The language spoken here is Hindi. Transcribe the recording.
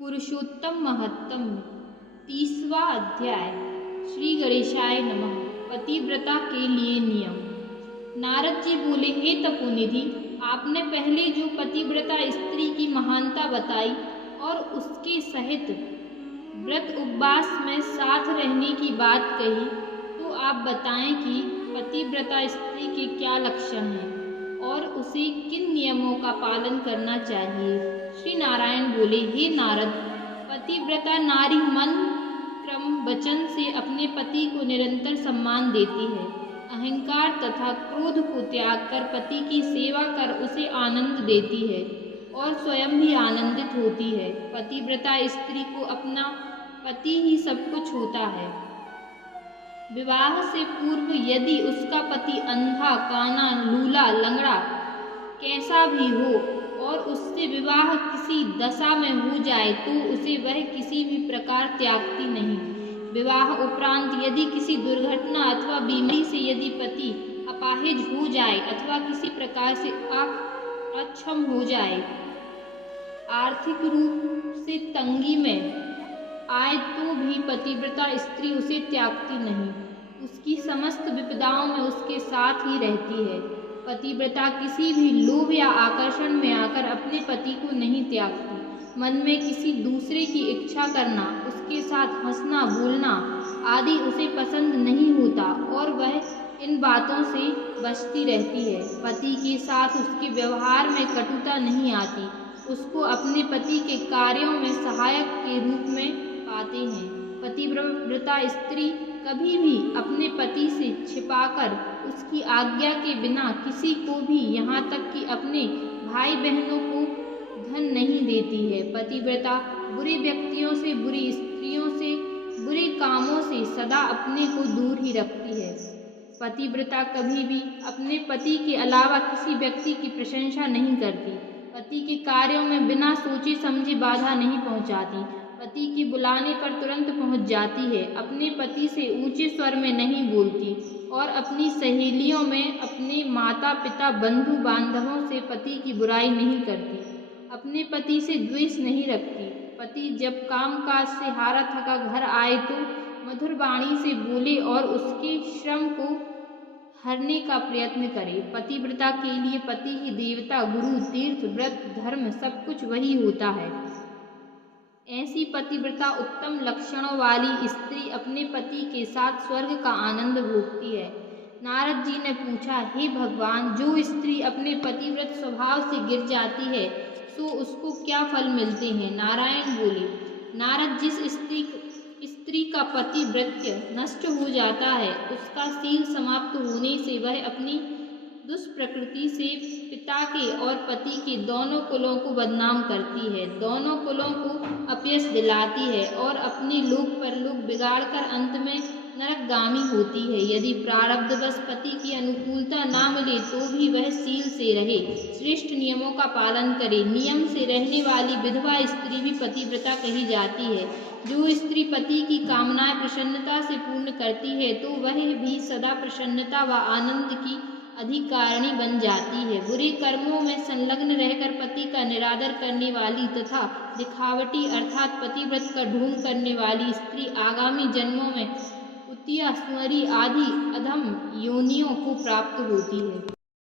पुरुषोत्तम महत्तम 30वां अध्याय। श्री गणेशाय नमः। पतिव्रता के लिए नियम। नारद जी बोले, हे तपोनिधि, आपने पहले जो पतिव्रता स्त्री की महानता बताई और उसके सहित व्रत उपवास में साथ रहने की बात कही, तो आप बताएं कि पतिव्रता स्त्री के क्या लक्षण हैं और उसे किन नियमों का पालन करना चाहिए। श्री नारायण बोले, हे नारद, पतिव्रता नारी मन क्रम वचन से अपने पति को निरंतर सम्मान देती है, अहंकार तथा क्रोध को त्याग कर पति की सेवा कर उसे आनंद देती है और स्वयं भी आनंदित होती है। पतिव्रता स्त्री को अपना पति ही सब कुछ होता है। विवाह से पूर्व यदि उसका पति अंधा, काना, लूला, लंगड़ा कैसा भी हो और उससे विवाह किसी दशा में हो जाए तो उसे वह किसी भी प्रकार त्यागती नहीं। विवाह उपरांत यदि किसी दुर्घटना अथवा बीमारी से यदि पति अपाहिज हो जाए अथवा किसी प्रकार से अक्षम हो जाए, आर्थिक रूप से तंगी में आए, तो भी पतिव्रता स्त्री उसे त्यागती नहीं, उसकी समस्त विपदाओं में उसके साथ ही रहती है। पतिव्रता किसी भी लोभ या आकर्षण में आकर अपने पति को नहीं त्यागती। मन में किसी दूसरे की इच्छा करना, उसके साथ हंसना बोलना आदि उसे पसंद नहीं होता और वह इन बातों से बचती रहती है। पति के साथ उसके व्यवहार में कटुता नहीं आती, उसको अपने पति के कार्यों में सहायक के रूप में पाते हैं। पतिव्रता स्त्री कभी भी अपने पति से छिपाकर उसकी आज्ञा के बिना किसी को भी, यहाँ तक कि अपने भाई बहनों को धन नहीं देती है। पतिव्रता बुरे व्यक्तियों से, बुरी स्त्रियों से, बुरे कामों से सदा अपने को दूर ही रखती है। पतिव्रता कभी भी अपने पति के अलावा किसी व्यक्ति की प्रशंसा नहीं करती, पति के कार्यों में बिना सोचे समझे बाधा नहीं पहुंचाती, पति के बुलाने पर तुरंत पहुंच जाती है, अपने पति से ऊंचे स्वर में नहीं बोलती और अपनी सहेलियों में अपने माता पिता बंधु बांधवों से पति की बुराई नहीं करती, अपने पति से द्वेष नहीं रखती। पति जब काम काज से हारा थका घर आए तो मधुर वाणी से बोले और उसके श्रम को हरने का प्रयत्न करे। पतिव्रता के लिए पति ही देवता, गुरु, तीर्थ, व्रत, धर्म सब कुछ वही होता है। ऐसी पतिव्रता उत्तम लक्षणों वाली स्त्री अपने पति के साथ स्वर्ग का आनंद भोगती है। नारद जी ने पूछा, हे भगवान, जो स्त्री अपने पतिव्रत स्वभाव से गिर जाती है तो उसको क्या फल मिलते हैं। नारायण बोले, नारद, जिस स्त्री का पतिव्रत्य नष्ट हो जाता है, उसका शील समाप्त होने से वह अपनी दुष्प्रकृति से पिता के और पति के दोनों कुलों को बदनाम करती है, दोनों कुलों को अपयश दिलाती है और अपने लोक परलोक बिगाड़कर अंत में नरकगामी होती है। यदि प्रारब्धवश पति की अनुकूलता ना मिले तो भी वह शील से रहे, श्रेष्ठ नियमों का पालन करे। नियम से रहने वाली विधवा स्त्री भी पतिव्रता कही जाती है। जो स्त्री पति की कामनाएं प्रसन्नता से पूर्ण करती है तो वह भी सदा प्रसन्नता व आनंद की अधिकारिणी बन जाती है। बुरे कर्मों में संलग्न रहकर पति का निरादर करने वाली तथा दिखावटी अर्थात पतिव्रत का ढोंग करने वाली स्त्री आगामी जन्मों में कुतिया, सुअरी आदि अधम योनियों को प्राप्त होती है।